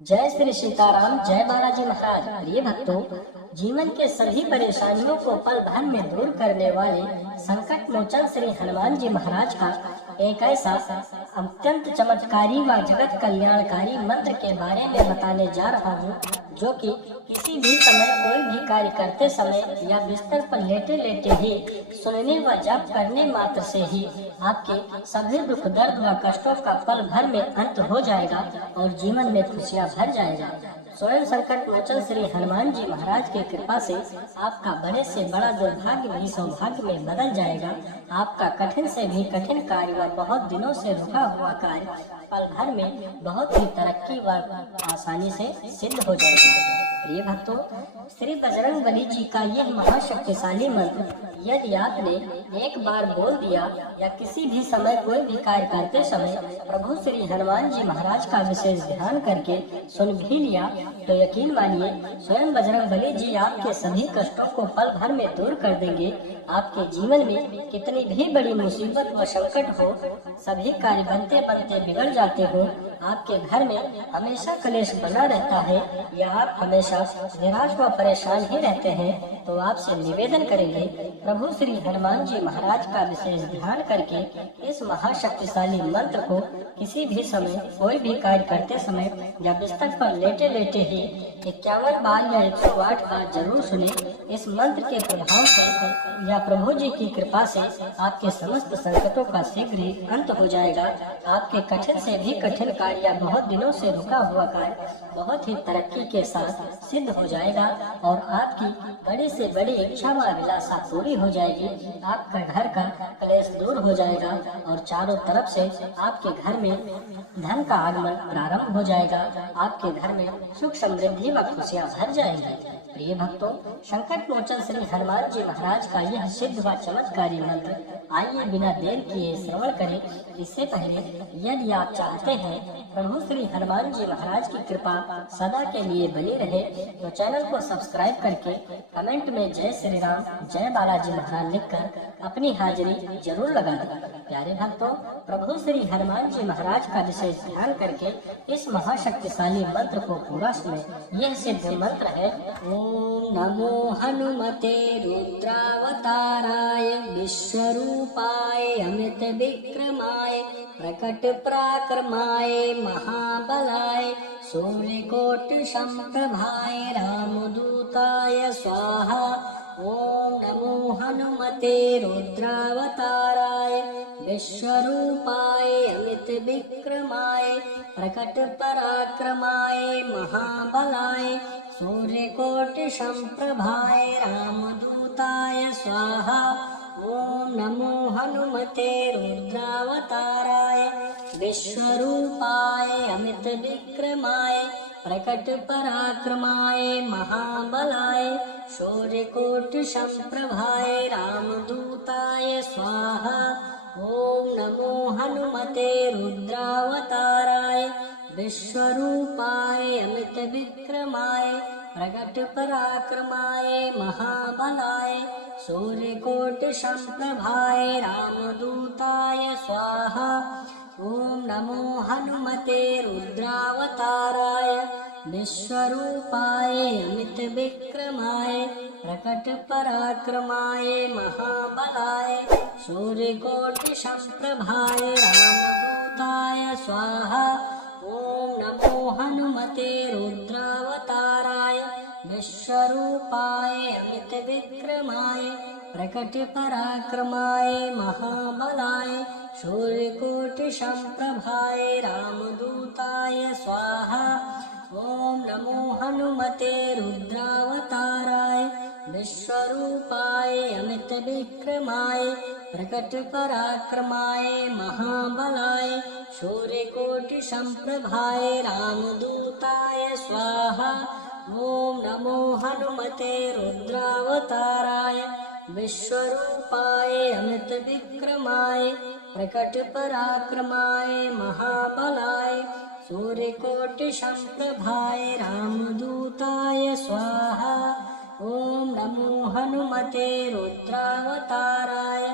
जय श्री सीताराम। जय बालाजी महाराज। प्रिय भक्तों, जीवन के सभी परेशानियों को पल भर में दूर करने वाले संकट मोचन श्री हनुमान जी महाराज का एक ऐसा अत्यंत चमत्कारी व जगत कल्याणकारी मंत्र के बारे में बताने जा रहा हूँ, जो कि किसी भी समय कोई भी कार्य करते समय या बिस्तर पर लेटे लेटे ही सुनने व जप करने मात्र से ही आपके सभी दुख दर्द व कष्टों का पल भर में अंत हो जाएगा और जीवन में खुशियाँ भर जाएगा। स्वयं संकट मोचन श्री हनुमान जी महाराज की कृपा से आपका बड़े से बड़ा दुर्भाग्य भी सौभाग्य में बदल जाएगा। आपका कठिन से भी कठिन कार्य व बहुत दिनों से रुका हुआ कार्य पल भर में बहुत ही तरक्की व आसानी से सिद्ध हो जाएगा। प्रिय भक्तों, श्री बजरंग बली जी का यह महाशक्तिशाली मंत्र यदि आपने एक बार बोल दिया या किसी भी समय कोई भी कार्य करते समय प्रभु श्री हनुमान जी महाराज का विशेष ध्यान करके सुन भी लिया, तो यकीन मानिए स्वयं बजरंग बली जी आपके सभी कष्टों को पल भर में दूर कर देंगे। आपके जीवन में कितनी भी बड़ी मुसीबत व संकट हो, सभी कार्य बनते बनते बिगड़ जाते हो, आपके घर में हमेशा क्लेश बना रहता है या आप हमेशा निराश व परेशान ही रहते हैं, तो आपसे निवेदन करेंगे प्रभु श्री हनुमान जी महाराज का विशेष ध्यान करके इस महाशक्तिशाली मंत्र को किसी भी समय कोई भी कार्य करते समय या बिस्तर पर लेटे लेटे ही 51 बार या 108 बार जरूर सुने। इस मंत्र के प्रभाव से या प्रभु जी की कृपा से आपके समस्त संकटों का शीघ्र ही अंत हो जाएगा। आपके कठिन से भी कठिन कार्य या बहुत दिनों से रुका हुआ कार्य बहुत ही तरक्की के साथ सिद्ध हो जाएगा और आपकी बड़ी से बड़ी इच्छा व अभिलाषा पूरी हो जाएगी। आपका घर का क्लेश दूर हो जाएगा और चारों तरफ से आपके घर में धन का आगमन प्रारंभ हो जाएगा। आपके घर में सुख समृद्धि व खुशियाँ भर जाएंगी। प्रिय भक्तों, संकट मोचन श्री हनुमान जी महाराज का यह सिद्ध व चमत्कारी मंत्र आइए बिना देर किए श्रवण करें। इससे पहले यदि आप चाहते हैं प्रभु श्री हनुमान जी महाराज की कृपा सदा के लिए बनी रहे, तो चैनल को सब्सक्राइब करके कमेंट में जय श्री राम जय बालाजी महाराज लिखकर अपनी हाजिरी जरूर लगा दें। प्यारे भक्तों, प्रभु श्री हनुमान जी महाराज का विशेष ध्यान करके इस महाशक्तिशाली मंत्र को पूरा सुने। यह सिद्ध मंत्र है। ओम नमो हनुमते रुद्रावताराय विश्वरूपाय अमित विक्रमाय प्रकट पराक्रमाय महाबलाय सूर्यकोटि संप्रभाय रामदूताय स्वाहा। ओम नमो हनुमते रुद्रावताराय विश्वरूपाय अमित विक्रमाय प्रकट पराक्रमाय महाबलाय सूर्यकोटि संप्रभाय रामदूताय स्वाहा। ओम नमो हनुमते रुद्रावताराय विश्वरूपाय अमित विक्रमाय प्रकट पराक्रमाय महाबलाय सूर्यकोटि संप्रभाय रामदूताय स्वाहा। ओम नमो हनुमते रुद्रावताराय विश्वरूपाय अमित विक्रमाय प्रकट पराक्रमाय महाबलाय सूर्यकोटि संप्रभाय रामदूताय स्वाहा। ओम नमो हनुमते रुद्रावताराय विश्वरूपाय अमित विक्रमाय प्रकट पराक्रमाय महाबलाय सूर्यकोटि संप्रभाय रामदूताय स्वाहा। ओम नमो हनुमते रुद्रावताराय विश्वरूपाय अमित विक्रमाय प्रकट पराक्रमाय महाबलाय सूर्यकोटि संप्रभाय रामदूताय स्वाहा। ओम नमो हनुमते रुद्रावताराय विश्वरूपाय अमित विक्रमाय प्रकट पराक्रमाय महाबलाय सूर्यकोटि संप्रभाय रामदूताय स्वाहा। ओम नमो हनुमते रुद्रावताराय विश्वरूपाय अमित विक्रमाय प्रकट पराक्रमाय महाबलाय सूर्यकोटि संप्रभाय रामदूताय स्वाहा। ओम नमो हनुमते रुद्रावताराय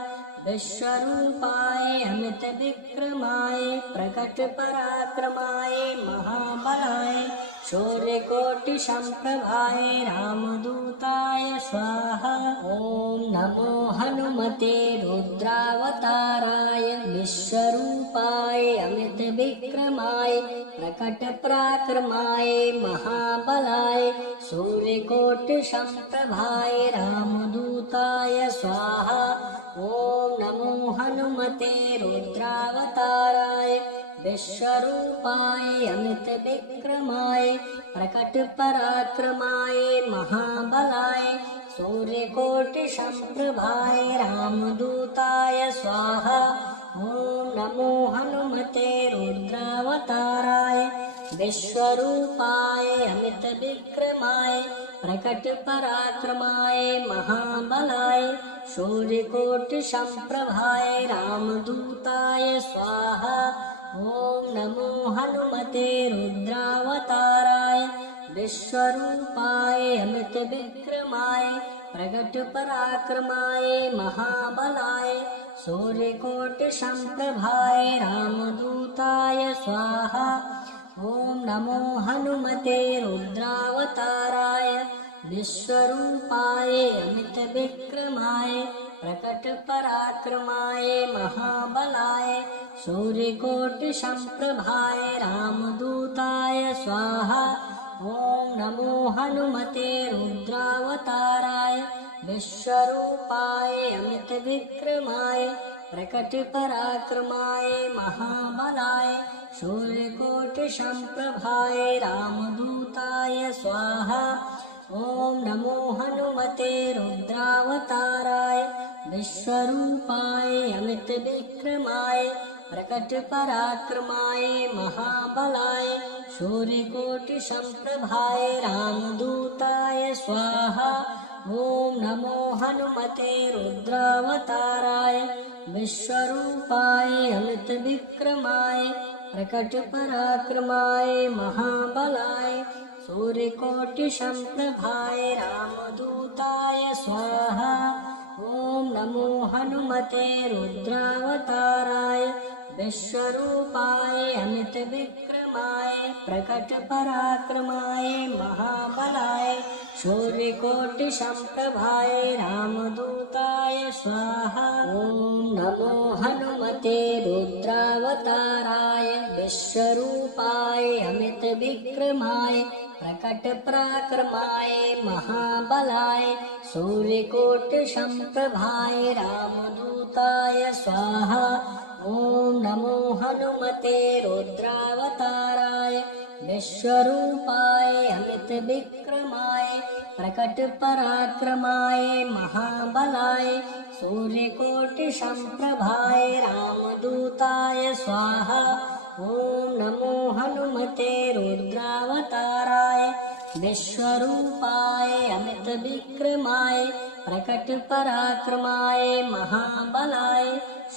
विश्वरूपाय अमित विक्रमाय प्रकट पराक्रमाय महाबलाय शौर्यकोटिसम्प्रभाय रामदूताय स्वाहा। ॐ नमो हनुमते रुद्रावताराय विश्वरूपाय अमितविक्रमाय प्रकटपराक्रमाय महाबलाय सूर्यकोटिसम्प्रभाय रामदूताय स्वाहा। ॐ नमो हनुमते रुद्रावताराय विश्वरूपाय अमितविक्रमाय प्रकटपराक्रमाय महाबलाय सूर्यकोटिसम्प्रभाय रामदूताय स्वाहा। ॐ नमो हनुमते रुद्रावताराय विश्वरूपाय अमितविक्रमाय प्रकटपराक्रमाय महाबलाय सूर्यकोटिसम्प्रभाय रामदूताय स्वाहा। ॐ नमो हनुमते रुद्रावताराय विश्वरूपाय अमितविक्रमाय प्रकटपराक्रमाय महाबलाय सूर्यकोटिसम्प्रभाय रामदूताय स्वाहा। ॐ नमो हनुमते रुद्रावताराय विश्वरूपाय अमितविक्रमाय प्रकटपराक्रमाय महाबलाय सूर्यकोटिसम्प्रभाय रामदूताय स्वाहा। ॐ नमो हनुमते रुद्रावताराय विश्वरूपाय अमितविक्रमाय प्रकटपराक्रमाय महाबलाय सूर्यकोटिसम्प्रभाय रामदूताय स्वाहा। ॐ नमो हनुमते रुद्रावताराय विश्वरूपाय अमितविक्रमाय प्रकटपराक्रमाय महाबलाय सूर्यकोटिसम्प्रभाय रामदूताय स्वाहा। ॐ नमो हनुमते रुद्रावताराय विश्वरूपाय अमितविक्रमाय प्रकटपराक्रमाय महाबलाय सूर्यकोटिसम्प्रभाय रामदूताय स्वाहा। ॐ नमो हनुमते रुद्रावताराय विश्वरूपाय अमितविक्रमाय प्रकटपराक्रमाय महाबलाय सूर्यकोटिसम्प्रभाय रामदूताय स्वाहा। ॐ नमो हनुमते रुद्रावताराय विश्वरूपाय अमितविक्रमाय प्रकटपराक्रमाय महाबलाय सूर्यकोटिसम्प्रभाय रामदूताय स्वाहा। ॐ नमो हनुमते रुद्रावताराय विश्वरूपाय अमितविक्रमाय प्रकटपराक्रमाय महाबलाय सूर्यकोटिसम्प्रभाय रामदूताय स्वाहा। ॐ नमो हनुमते रुद्रावताराय विश्वरूपाय अमितविक्रमाय प्रकटपराक्रमाय महाबलाय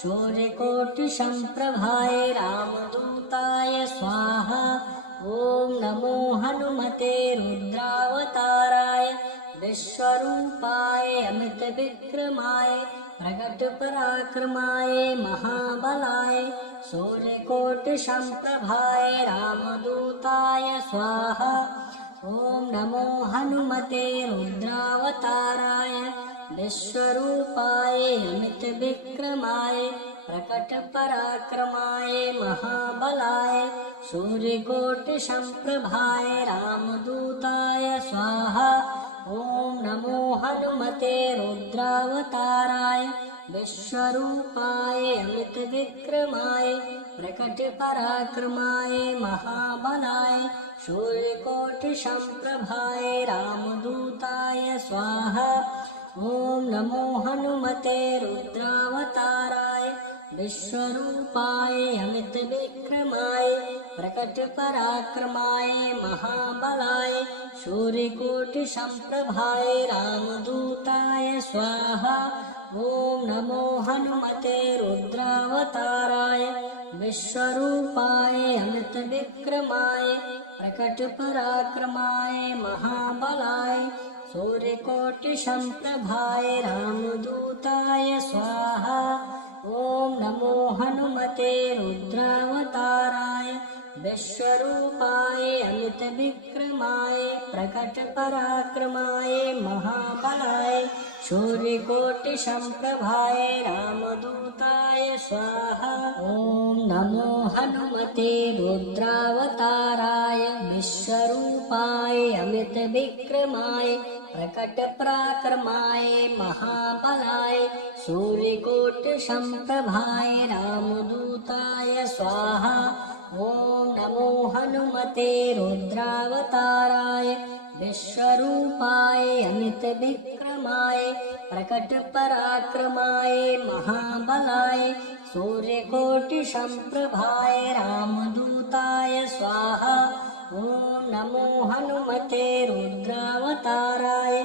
सूर्यकोटिसम्प्रभाय रामदूताय स्वाहा। ॐ नमो हनुमते रुद्रावताराय विश्वरूपाय अमितविक्रमाय प्रकटपराक्रमाय महाबलाय सूर्यकोटिसम्प्रभाय रामदूताय स्वाहा। ॐ नमो हनुमते रुद्रावताराय विश्वरूपाय अमितविक्रमाय प्रकटपराक्रमाय महाबलाय सूर्यकोटिसम्प्रभाय रामदूताय स्वाहा। ॐ नमो हनुमते रुद्रावताराय विश्वरूपाय अमितविक्रमाय प्रकटपराक्रमाय महाबलाय सूर्यकोटिसम्प्रभाय रामदूताय स्वाहा। ॐ नमो हनुमते रुद्रावताराय विश्वरूपाय अमितविक्रमाय प्रकटपराक्रमाय महाबलाय सूर्यकोटिसम्प्रभाय रामदूताय स्वाहा। ॐ नमो हनुमते रुद्रावताराय विश्वरूपाय अमितविक्रमाय प्रकटपराक्रमाय महाबलाय सूर्यकोटिसम्प्रभाय रामदूताय स्वाहा। ॐ नमो हनुमते रुद्रावताराय विश्वरूपाय अमित विक्रमाय प्रकट पराक्रमाय महाबलाय सूर्यकोटि संप्रभाय रामदूताय स्वाहा। ओम नमो हनुमते रुद्रावताराय विश्वरूपाय अमित विक्रमाय प्रकट पराक्रमाय महाबलाय सूर्यकोटि संप्रभाय रामदूताय स्वाहा। ओम नमो हनुमते रुद्रावताराय विश्वरूपाय अमित विक्रमाय प्रकट पराक्रमाय महाबलाय सूर्यकोटि संप्रभाय रामदूताय स्वाहा। ओम नमो हनुमते रुद्रावताराय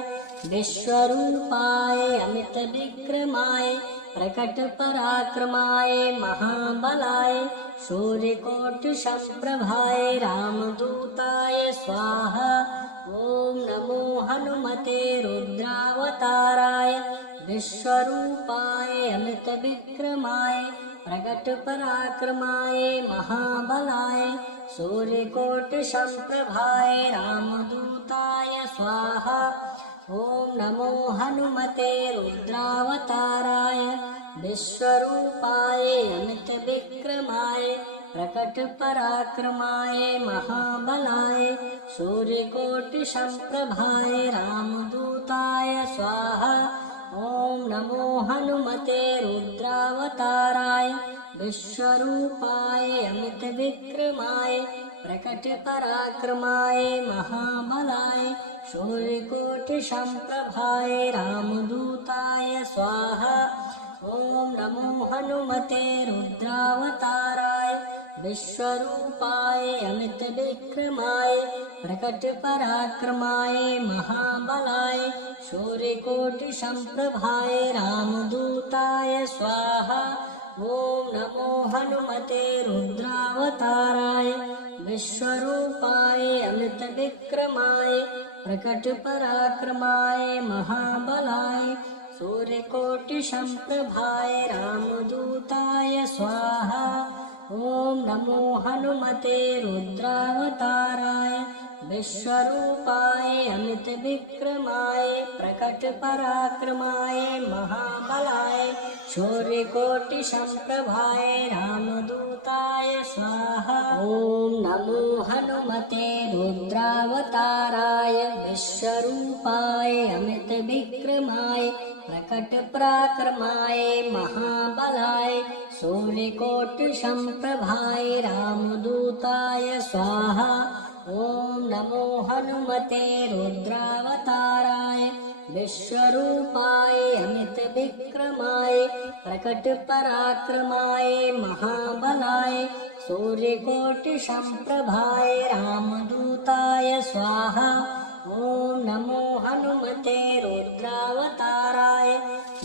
विश्वरूपाय अमित विक्रमाय प्रकट पराक्रमाय महाबलाय सूर्यकोटि संप्रभाय रामदूताय स्वाहा। ओम नमो हनुमते रुद्रावताराय विश्वरूपाय अमित विक्रमाय प्रकट पराक्रमाय महाबलाय सूर्यकोटि संप्रभाय रामदूताय स्वाहा। ओम नमो हनुमते रुद्रावताराय विश्वरूपाय अमित विक्रमाय प्रकट पराक्रमाय महाबलाय सूर्यकोटि संप्रभाय रामदूताय स्वाहा। ओम नमो हनुमते रुद्रावताराय विश्वरूपाय अमित विक्रमाय प्रकट पराक्रमाय महाबलाय सूर्यकोटि संप्रभाय रामदूताय स्वाहा। ओम नमो हनुमते रुद्रावताराय विश्वरूपाय अमित विक्रमाय प्रकट पराक्रमाय महाबलाय सूर्यकोटि संप्रभाय रामदूताय स्वाहा। ओम नमो हनुमते रुद्रावताराय विश्वरूपाय अमित विक्रमाय प्रकट पराक्रमाय महाबलाय सूर्यकोटि संप्रभाय रामदूताय स्वाहा। ओम नमो हनुमते रुद्रावताराय विश्वरूपाय अमित विक्रमाय प्रकट पराक्रमाय महाबलाय सूर्यकोटि संप्रभाय रामदूताय स्वाहा। ओम नमो हनुमते रुद्रावताराय विश्वरूपाय अमित विक्रमाय प्रकट पराक्रमाय महाबलाय सूर्यकोटि संप्रभाय रामदूताय स्वाहा। ओम नमो हनुमते रुद्रावताराय विश्वरूपाय अमित विक्रमाय प्रकट पराक्रमाय महाबलाय सूर्यकोटि संप्रभाय रामदूताय स्वाहा। ओम नमो हनुमते रुद्रावताराय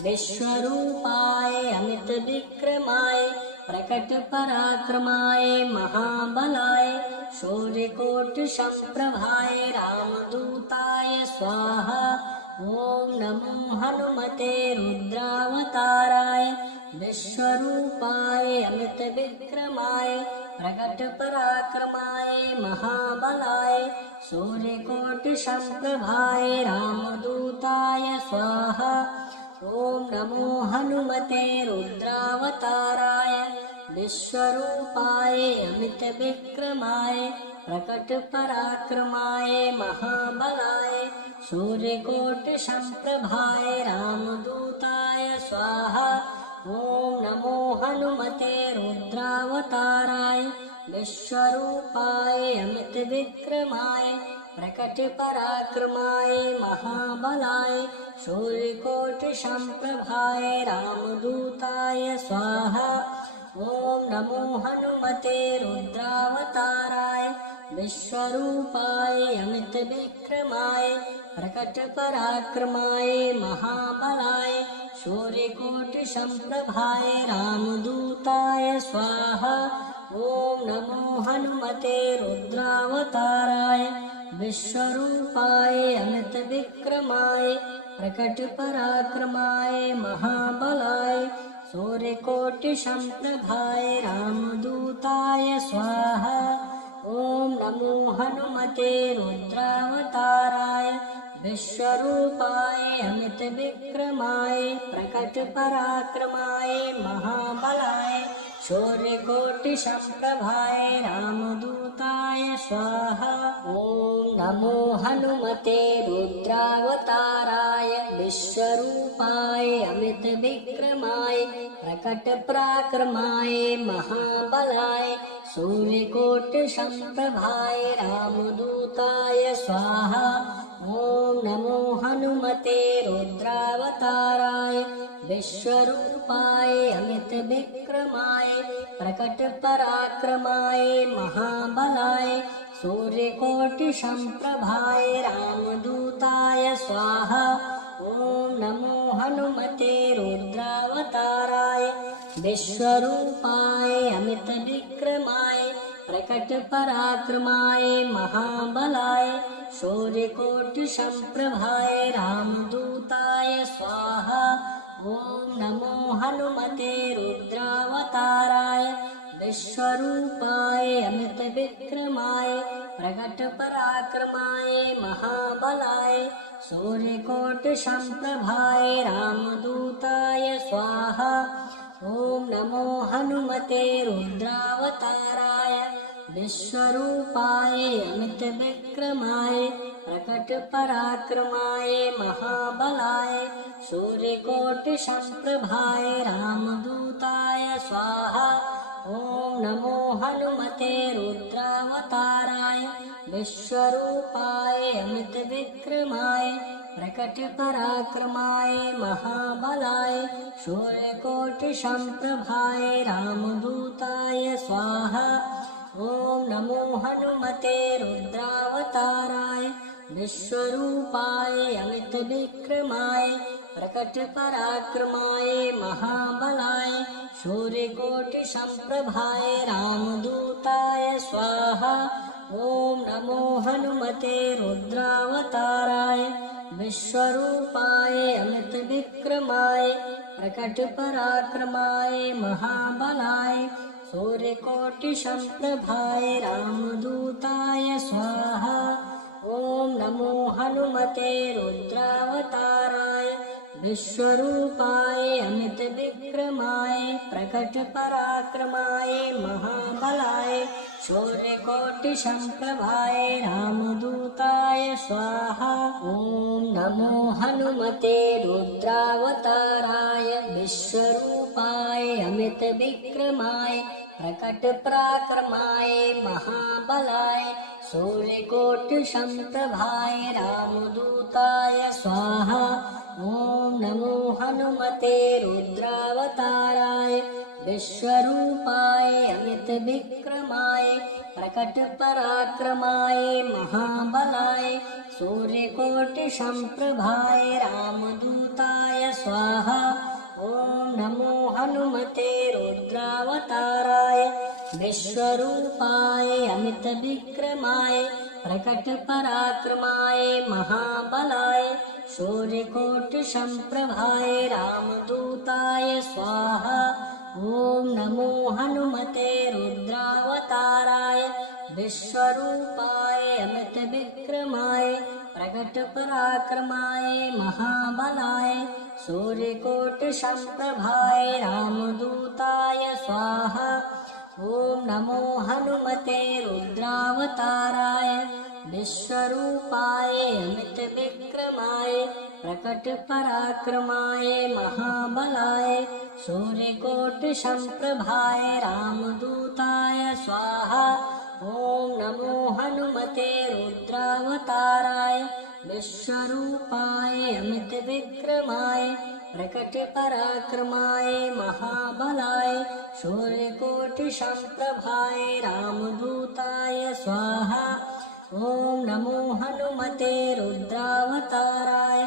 विश्वरूपाय अमित विक्रमाय प्रकट पराक्रमाय महाबलाय सूर्यकोटि संप्रभाय रामदूताय स्वाहा। ओम नमो हनुमते रुद्रावताराय विश्वरूपाय अमित विक्रमाय प्रकट पराक्रमाय महाबलाय सूर्यकोटि संप्रभाय रामदूताय स्वाहा। ओम नमो हनुमते रुद्रावताराय विश्वरूपाय अमित विक्रमाय प्रकट पराक्रमाय महाबलाय सूर्यकोटि संप्रभाय रामदूताय स्वाहा। ओम नमो हनुमते रुद्रावताराय विश्वरूपाय अमित विक्रमाय प्रकट पराक्रमाय महाबलाय सूर्यकोटि संप्रभाय रामदूताय स्वाहा। ओम नमो हनुमते रुद्रावताराय विश्वरूपाय अमित विक्रमाय प्रकट पराक्रमाय महाबलाय सूर्यकोटि संप्रभाय रामदूताय स्वाहा। ओम नमो हनुमते रुद्रावताराय विश्वरूपाय अमित विक्रमाय प्रकट पराक्रमाय महाबलाय सूर्यकोटि संप्रभाय रामदूताय स्वाहा। ॐ नमो हनुमते रुद्रावताराय विश्वरूपाय अमितविक्रमाय प्रकटपराक्रमाय महाबलाय शौर्यकोटिसम्प्रभाय रामदूताय स्वाहा। ॐ नमो हनुमते रुद्रावताराय विश्वरूपाय अमितविक्रमाय प्रकटपराक्रमाय महाबलाय सूर्यकोटिसम्प्रभाय रामदूताय स्वाहा। ॐ नमो हनुमते रुद्रावताराय विश्वरूपाय अमितविक्रमाय प्रकटपराक्रमाय महाबलाय सूर्यकोटिसम्प्रभाय रामदूताय स्वाहा। ॐ नमो हनुमते रुद्रावताराय विश्वरूपाय अमितविक्रमाय प्रकटपराक्रमाय महाबलाय शौर्यकोटिसम्प्रभाय रामदूताय स्वाहा। ॐ नमो हनुमते रुद्रावताराय विश्वरूपाय अमितविक्रमाय प्रकटपराक्रमाय महाबलाय सूर्यकोटिसम्प्रभाय रामदूताय स्वाहा। ॐ नमो हनुमते रुद्रावताराय विश्वरूपाय अमितविक्रमाय प्रकटपराक्रमाय महाबलाय सूर्यकोटिसम्प्रभाय रामदूताय स्वाहा। ॐ नमो हनुमते रुद्रावताराय विश्वरूपाय अमितविक्रमाय प्रकटपराक्रमाय महाबलाय शौर्यकोटिसम्प्रभाय रामदूताय स्वाहा। ॐ नमो हनुमते रुद्रावताराय विश्वरूपाय अमितविक्रमाय प्रकटपराक्रमाय महाबलाय सूर्यकोटिसम्प्रभाय रामदूताय स्वाहा। ॐ नमो हनुमते रुद्रावताराय विश्वरूपाय अमितविक्रमाय प्रकटपराक्रमाय महाबलाय सूर्यकोटिसम्प्रभाय रामदूताय स्वाहा। ॐ नमो हनुमते रुद्रावताराय विश्वरूपाय अमितविक्रमाय प्रकटपराक्रमाय महाबलाय शौर्यकोटिसम्प्रभाय रामदूताय स्वाहा। ॐ नमो हनुमते रुद्रावताराय विश्वरूपाय अमितविक्रमाय प्रकटपराक्रमाय महाबलाय सूर्यकोटिसम्प्रभाय रामदूताय स्वाहा। ॐ नमो हनुमते रुद्रावताराय विश्वरूपाय अमितविक्रमाय प्रकटपराक्रमाय महाबलाय सूर्यकोटिसम्प्रभाय रामदूताय स्वाहा। ॐ नमो हनुमते रुद्रावताराय विश्वरूपाय अमितविक्रमाय प्रकटपराक्रमाय महाबलाय सूर्यकोटिसम्प्रभाय रामदूताय स्वाहा। ॐ नमो हनुमते रुद्रावताराय विश्वरूपाय अमितविक्रमाय प्रकटपराक्रमाय महाबलाय सूर्यकोटिसम्प्रभाय रामदूताय स्वाहा। ॐ नमो हनुमते रुद्रावताराय विश्वरूपाय अमितविक्रमाय प्रकटपराक्रमाय महाबलाय सूर्यकोटिसम्प्रभाय रामदूताय स्वाहा। ॐ नमो हनुमते रुद्रावताराय विश्वरूपाय अमितविक्रमाय प्रकटपराक्रमाय महाबलाय सूर्यकोटिसम्प्रभाय रामदूताय स्वाहा। ॐ नमो हनुमते रुद्रावताराय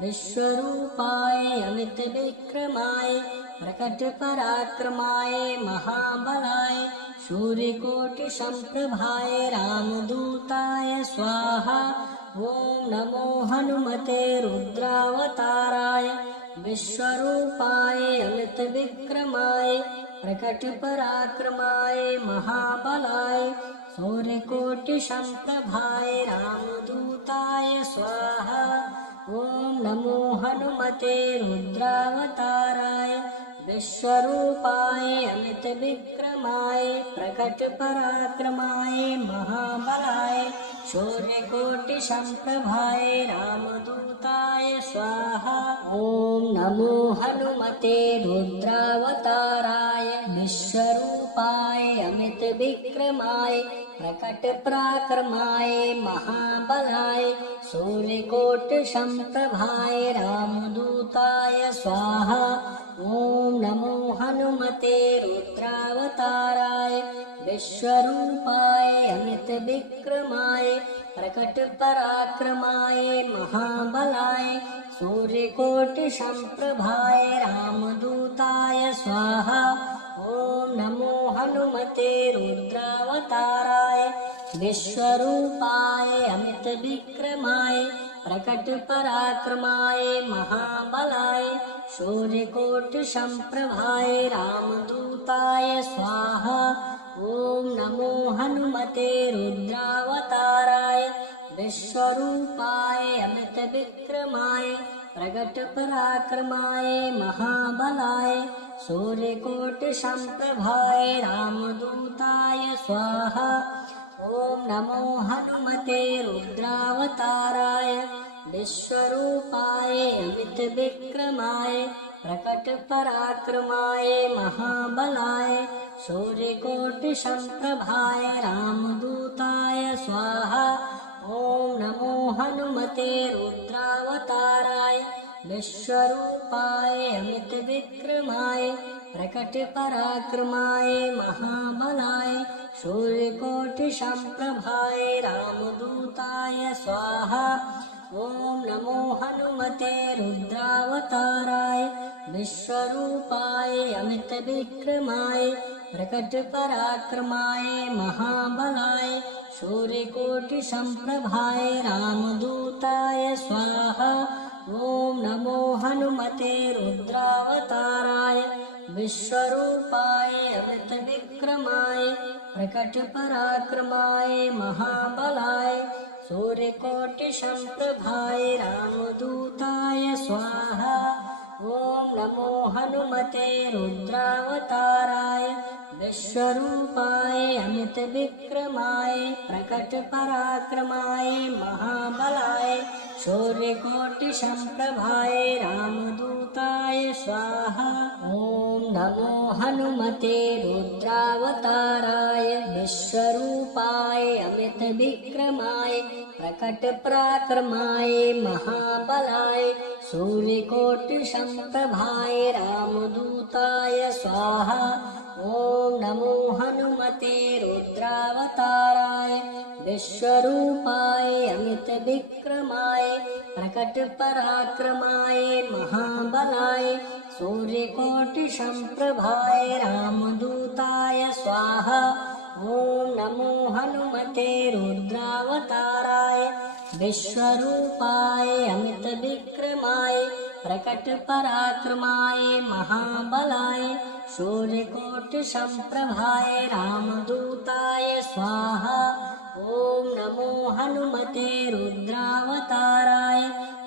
विश्वरूपाय अमितविक्रमाय प्रकटपराक्रमाय महाबलाय सूर्यकोटिसम्प्रभाय रामदूताय स्वाहा। ॐ नमो हनुमते रुद्रावताराय विश्वरूपाय अमितविक्रमाय प्रकटपराक्रमाय महाबलाय सूर्यकोटिसम्प्रभाय रामदूताय स्वाहा। ॐ नमो हनुमते रुद्रावताराय विश्वरूपाय अमितविक्रमाय प्रकटपराक्रमाय महाबलाय सूर्यकोटिसम्प्रभाय रामदूताय स्वाहा। ॐ नमो हनुमते रुद्रावताराय विश्वरूपाय अमितविक्रमाय प्रकटपराक्रमाय महाबलाय सूर्यकोटिसम्प्रभाय रामदूताय स्वाहा। ॐ नमो हनुमते रुद्रावताराय विश्वरूपाय अमितविक्रमाय प्रकटपराक्रमाय महाबलाय सूर्यकोटिसम्प्रभाय रामदूताय स्वाहा। ॐ नमो हनुमते रुद्रावताराय विश्वरूपाय अमितविक्रमाय प्रकटपराक्रमाय महाबलाय सूर्यकोटिसम्प्रभाय रामदूताय स्वाहा। ॐ नमो हनुमते रुद्रावताराय विश्वरूपाय अमितविक्रमाय प्रकटपराक्रमाय महाबलाय सूर्यकोटिसम्प्रभाय रामदूताय स्वाहा। ॐ नमो हनुमते रुद्रावताराय विश्वरूपाय अमितविक्रमाय प्रकटपराक्रमाय महाबलाय सूर्यकोटिसम्प्रभाय रामदूताय स्वाहा। ॐ नमो हनुमते रुद्रावताराय विश्वरूपाय अमितविक्रमाय प्रकटपराक्रमाय महाबलाय सूर्यकोटिसम्प्रभाय रामदूताय स्वाहा। ॐ नमो हनुमते रुद्रावताराय विश्वरूपाय अमितविक्रमाय प्रकटपराक्रमाय महाबलाय सूर्यकोटिसम्प्रभाय रामदूताय स्वाहा। ॐ नमो हनुमते रुद्रावताराय विश्वरूपाय अमितविक्रमाय प्रकटपराक्रमाय महाबलाय सूर्यकोटिसम्प्रभाय रामदूताय स्वाहा। ॐ नमो हनुमते रुद्रावताराय विश्वरूपाय अमितविक्रमाय प्रकटपराक्रमाय महाबलाय सूर्यकोटिसम्प्रभाय रामदूताय स्वाहा। ॐ नमो हनुमते रुद्रावताराय विश्वरूपाय अमितविक्रमाय प्रकटपराक्रमाय महाबलाय सूर्यकोटिसम्प्रभाय रामदूताय स्वाहा। ॐ नमो हनुमते रुद्रावताराय विश्वरूपाय अमितविक्रमाय प्रकटपराक्रमाय महाबलाय सूर्यकोटिसम्प्रभाय रामदूताय स्वाहा। ॐ नमो हनुमते रुद्रावताराय विश्वरूपाय अमितविक्रमाय प्रकटपराक्रमाय महाबलाय सूर्यकोटिसम्प्रभाय रामदूताय स्वाहा। ॐ नमो हनुमते रुद्रावताराय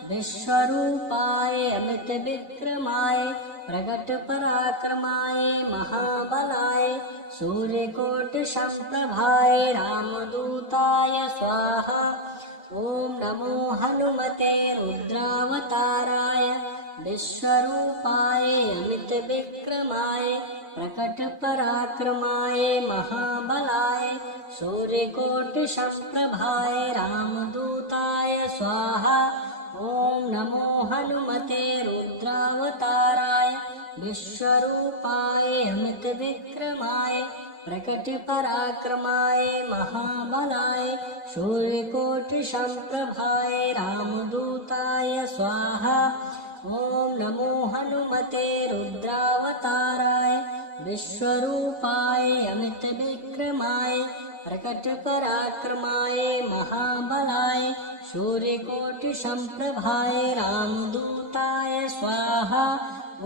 विश्वरूपाय अमितविक्रमाय प्रकटपराक्रमाय महाबलाय सूर्यकोटिसम्प्रभाय रामदूताय स्वाहा। ॐ नमो हनुमते रुद्रावताराय विश्वरूपाय अमितविक्रमाय प्रकटपराक्रमाय महाबलाय सूर्यकोटिसम्प्रभाय रामदूताय स्वाहा। ॐ नमो हनुमते रुद्रावताराय विश्वरूपाय अमितविक्रमाय प्रकटपराक्रमाय महाबलाय सूर्यकोटिसम्प्रभाय रामदूताय स्वाहा। ॐ नमो हनुमते रुद्रावताराय विश्वरूपाय अमितविक्रमाय प्रकटपराक्रमाय महाबलाय सूर्यकोटिसम्प्रभाय रामदूताय स्वाहा। ॐ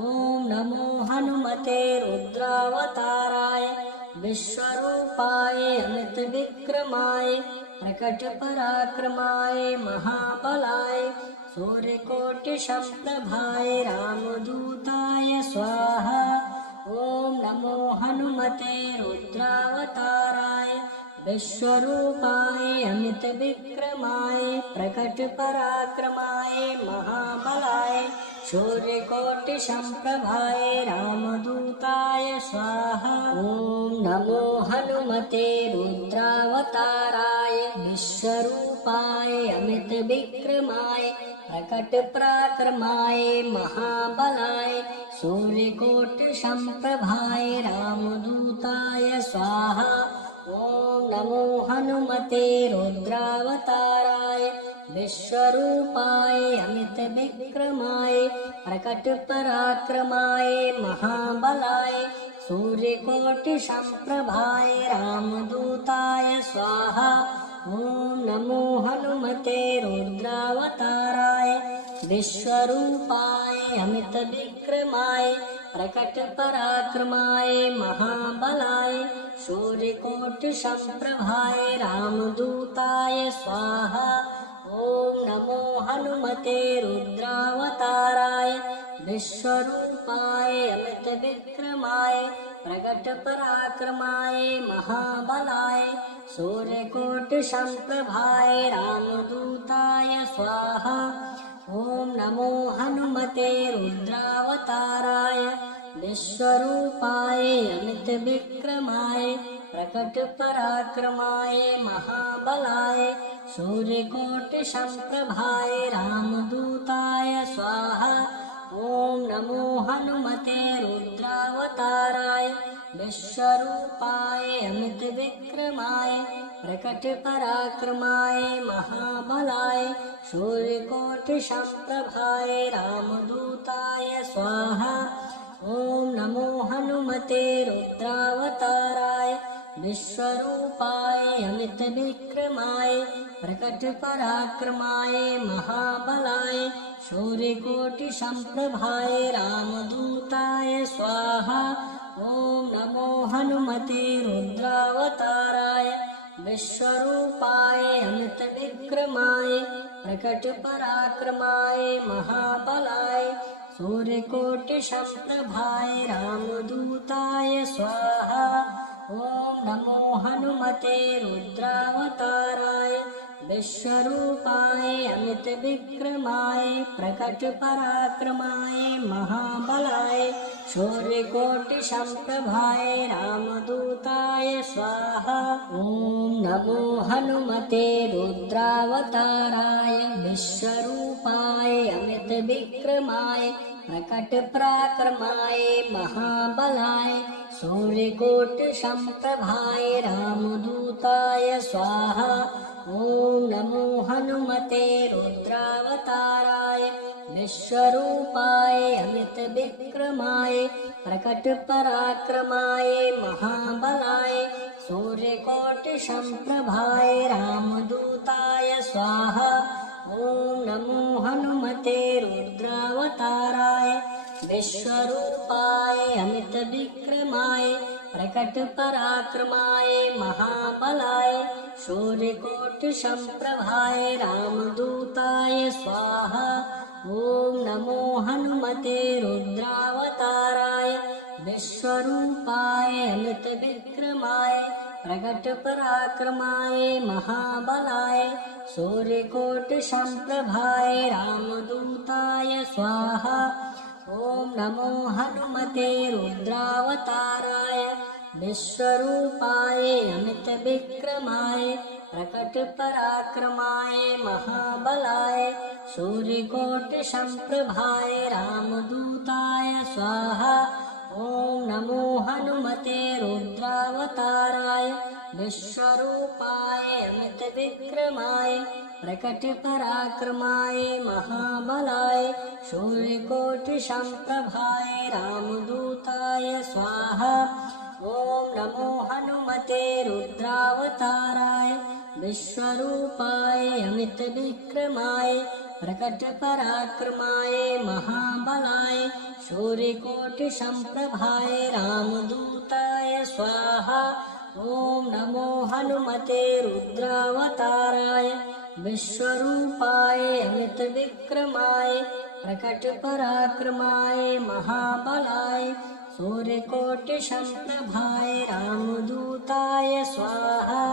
नमो हनुमते रुद्रावताराय विश्वरूपाय अमित विक्रमाय प्रकट पराक्रमाय महाबलाय सूर्यकोटि संप्रभाय रामदूताय स्वाहा। ओम नमो हनुमते रुद्रावताराय विश्वरूपाय अमित विक्रमाय प्रकट पराक्रमाय महाबलाय सूर्यकोटि संप्रभाय रामदूताय स्वाहा। ओम नमो हनुमते रुद्रावताराय विश्वरूपाय अमित विक्रमाय प्रकट पराक्रमाय महाबलाय सूर्यकोटि संप्रभाय रामदूताय स्वाहा। ओम नमो हनुमते रुद्रावताराय विश्वरूपाय अमित विक्रमाय प्रकट पराक्रमाय महाबलाय सूर्यकोटि संप्रभाय रामदूताय स्वाहा। ओम नमो हनुमते रुद्रावताराय विश्वरूपाय अमित विक्रमाय प्रकट पराक्रमाय महाबलाय सूर्यकोटि संप्रभाय रामदूताय स्वाहा। ओम नमो हनुमते रुद्रावताराय विश्वरूपाय अमित विक्रमाय प्रकट पराक्रमाय महाबलाय सूर्यकोटि संप्रभाय रामदूताय स्वाहा। ओम नमो हनुमते रुद्रावताराय विश्वरूपाय अमित विक्रमाय प्रकट पराक्रमाय महाबलाय सूर्यकोटि संप्रभाय रामदूताय स्वाहा। ओम नमो हनुमते रुद्रावताराय विश्वरूपाय अमित विक्रमाय प्रकट पराक्रमाय महाबलाय सूर्यकोटि संप्रभाय रामदूताय स्वाहा। ओम नमो हनुमते रुद्रावताराय विश्वरूपाय अमित विक्रमाय प्रकट पराक्रमाय महाबलाय सूर्यकोटि संप्रभाय रामदूताय स्वाहा। ओम नमो हनुमते रुद्रावताराय विश्वरूपाय अमित विक्रमाय प्रकट पराक्रमाय महाबलाय सूर्यकोटि संप्रभाय रामदूताय स्वाहा। ओम नमो हनुमते रुद्रावताराय विश्वरूपाय अमित विक्रमाय प्रकट पराक्रमाय महाबलाय सूर्यकोटि संप्रभाय रामदूताय स्वाहा। ओम नमो हनुमते रुद्रावताराय विश्वरूपाय अमित विक्रमाय प्रकट पराक्रमाय महाबलाय सूर्यकोटि संप्रभाय रामदूताय स्वाहा। ओम नमो हनुमते रुद्रावताराय विश्वरूपाय अमित विक्रमाय प्रकट पराक्रमाय महाबलाय सूर्यकोटि संप्रभाय रामदूताय स्वाहा। ओम नमो हनुमते रुद्रावताराय विश्वरूपाय अमित विक्रमाय प्रकट पराक्रमाय महाबलाय सूर्यकोटि संप्रभाय रामदूताय स्वाहा। ओम नमो हनुमते रुद्रावताराय विश्वरूपाय अमित विक्रमाय प्रकट पराक्रमाय महाबलाय सूर्यकोटि संप्रभाय रामदूताय स्वाहा। ओम नमो हनुमते रुद्रावताराय विश्वरूपाय अमित विक्रमाय प्रकट पराक्रमाय महाबलाय सूर्यकोटि संप्रभाय रामदूताय स्वाहा। ओम नमो हनुमते रुद्रावताराय विश्वरूपाय अमित विक्रमाय प्रकट पराक्रमाय महाबलाय सूर्यकोटि संप्रभाय रामदूताय स्वाहा। ओम नमो हनुमते रुद्रावताराय विश्वरूपाय अमित विक्रमाय प्रकट पराक्रमाय महाबलाय सूर्यकोटि संप्रभाय रामदूताय स्वाहा। ओम नमो हनुमते रुद्रावताराय विश्वरूपाय अमित विक्रमाय प्रकट पराक्रमाय महाबलाय सूर्यकोटि संप्रभाय रामदूताय स्वाहा।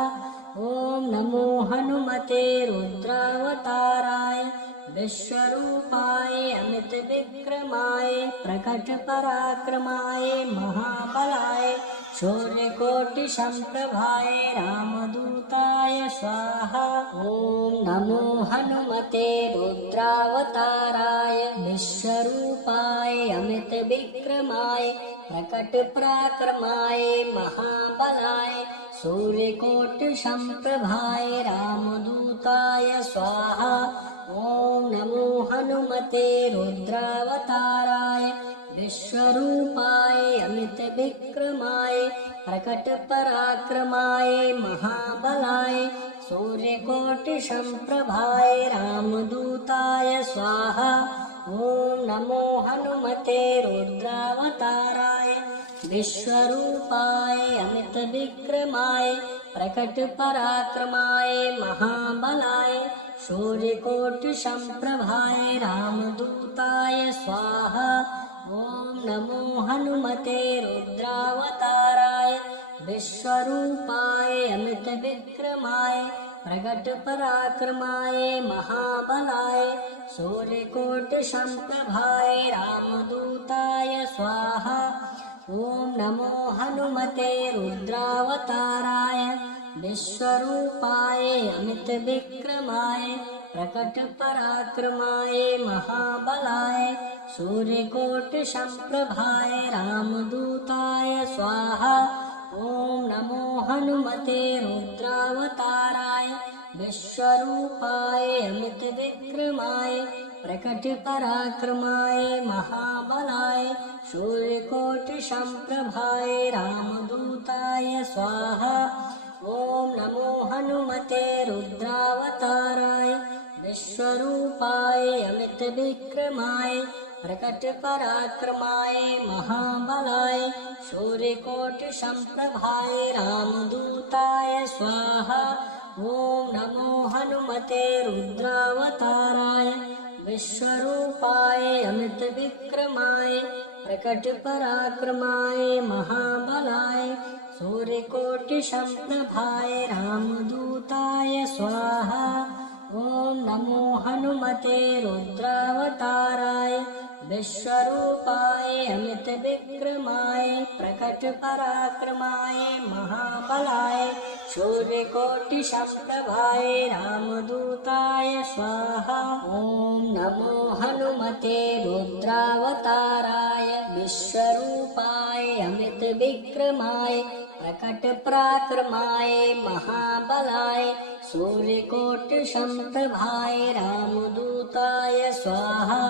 ओम नमो हनुमते रुद्रावताराय विश्वरूपाय अमित विक्रमाय प्रकट पराक्रमाय महाबलाय सूर्यकोटि संप्रभाय रामदूताय स्वाहा। ओम नमो हनुमते रुद्रावताराय विश्वरूपाय अमित विक्रमाय प्रकट पराक्रमाय महाबलाय सूर्यकोटि संप्रभाय रामदूताय स्वाहा। ओम नमो हनुमते रुद्रावताराय विश्वरूपाय अमित विक्रमाय प्रकट पराक्रमाय महाबलाय सूर्यकोटि संप्रभाय रामदूताय स्वाहा। ओम नमो हनुमते रुद्रावताराय विश्वरूपाय अमित विक्रमाय प्रकट पराक्रमाय महाबलाय सूर्यकोटि संप्रभाय रामदूताय स्वाहा। ओम नमो हनुमते रुद्रावताराय विश्वरूपाय अमित विक्रमाय प्रकट पराक्रमाय महाबलाय सूर्यकोटि संप्रभाय रामदूताय स्वाहा। ओम नमो हनुमते रुद्रावताराय विश्वरूपाय अमित विक्रमाय प्रकट पराक्रमाय महाबलाय सूर्यकोटि संप्रभाय रामदूताय स्वाहा। ओम नमो हनुमते रुद्रावताराय विश्वरूपाय अमित विक्रमाय प्रकट पराक्रमाय महाबलाय सूर्यकोटि संप्रभाय रामदूताय स्वाहा। ओम नमो हनुमते रुद्रावताराय विश्वरूपाय अमित विक्रमाय प्रकट पराक्रमाय महाबलाय सूर्यकोटि संप्रभाय रामदूताय स्वाहा। ओम नमो हनुमते रुद्रावताराय विश्वरूपाय अमित विक्रमाय प्रकट पराक्रमाय महाबलाय सूर्यकोटि संप्रभाय रामदूताय स्वाहा। ओम नमो हनुमते रुद्रावताराय विश्वरूपाय अमित विक्रमाय प्रकट पराक्रमाय महाबलाय सूर्यकोटि संप्रभाय रामदूताय स्वाहा। ओम नमो हनुमते रुद्रावताराय विश्वरूपाय अमित विक्रमाय प्रकट पराक्रमाय महाबलाय सूर्यकोटि संप्रभाय रामदूताय स्वाहा।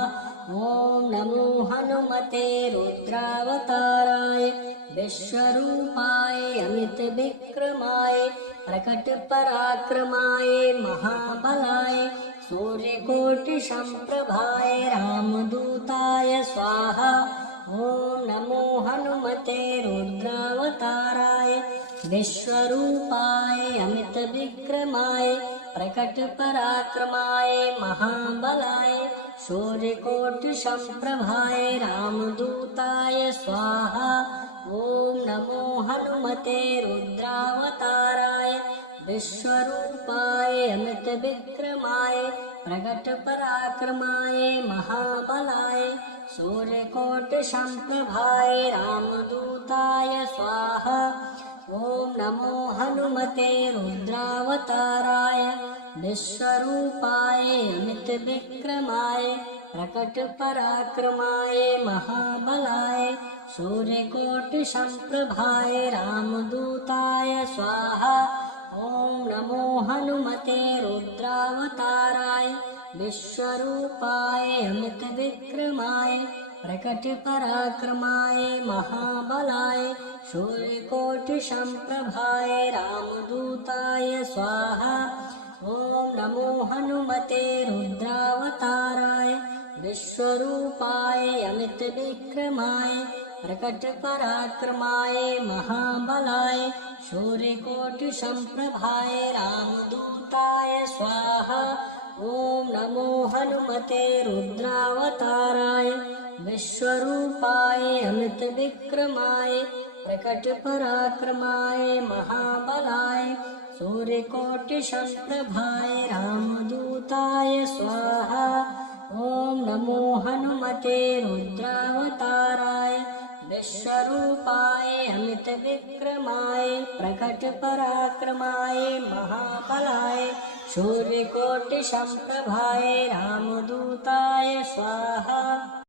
ओम नमो हनुमते रुद्रावताराय विश्वरूपाय अमित विक्रमाय प्रकट पराक्रमाय महाबलाय सूर्यकोटि संप्रभाय रामदूताय स्वाहा। ओम नमो हनुमते रुद्रावताराय विश्वरूपाय अमित विक्रमाय प्रकट पराक्रमाय महाबलाय सूर्यकोटि संप्रभाय रामदूताय स्वाहा। ओम नमो हनुमते रुद्रावताराय विश्वरूपाय अमित विक्रमाय प्रकट पराक्रमाय महाबलाय सूर्यकोटि संप्रभाय रामदूताय स्वाहा। ओम नमो हनुमते रुद्रावताराय विश्वरूपाय अमित विक्रमाय प्रकट पराक्रमाय महाबलाय सूर्यकोटि संप्रभाय रामदूताय स्वाहा। ओम नमो हनुमते रुद्रावताराय विश्वरूपाय अमित विक्रमाय प्रकट पराक्रमाय महाबलाय सूर्यकोटि संप्रभाय रामदूताय स्वाहा। ओम नमो हनुमते रुद्रावताराय विश्वरूपाय अमित विक्रमाय प्रकट पराक्रमाय महाबलाय सूर्यकोटि संप्रभाय रामदूताय स्वाहा। ओम नमो हनुमते रुद्रावताराय विश्वरूपाय अमित विक्रमाय प्रकट पराक्रमाय महाबलाय सूर्यकोटि संप्रभाय रामदूताय स्वाहा। ओम नमो हनुमते रुद्रावताराय विश्वरूपाय अमित विक्रमाय प्रकट पराक्रमाय महाबलाय सूर्यकोटि संप्रभाय रामदूताय स्वाहा।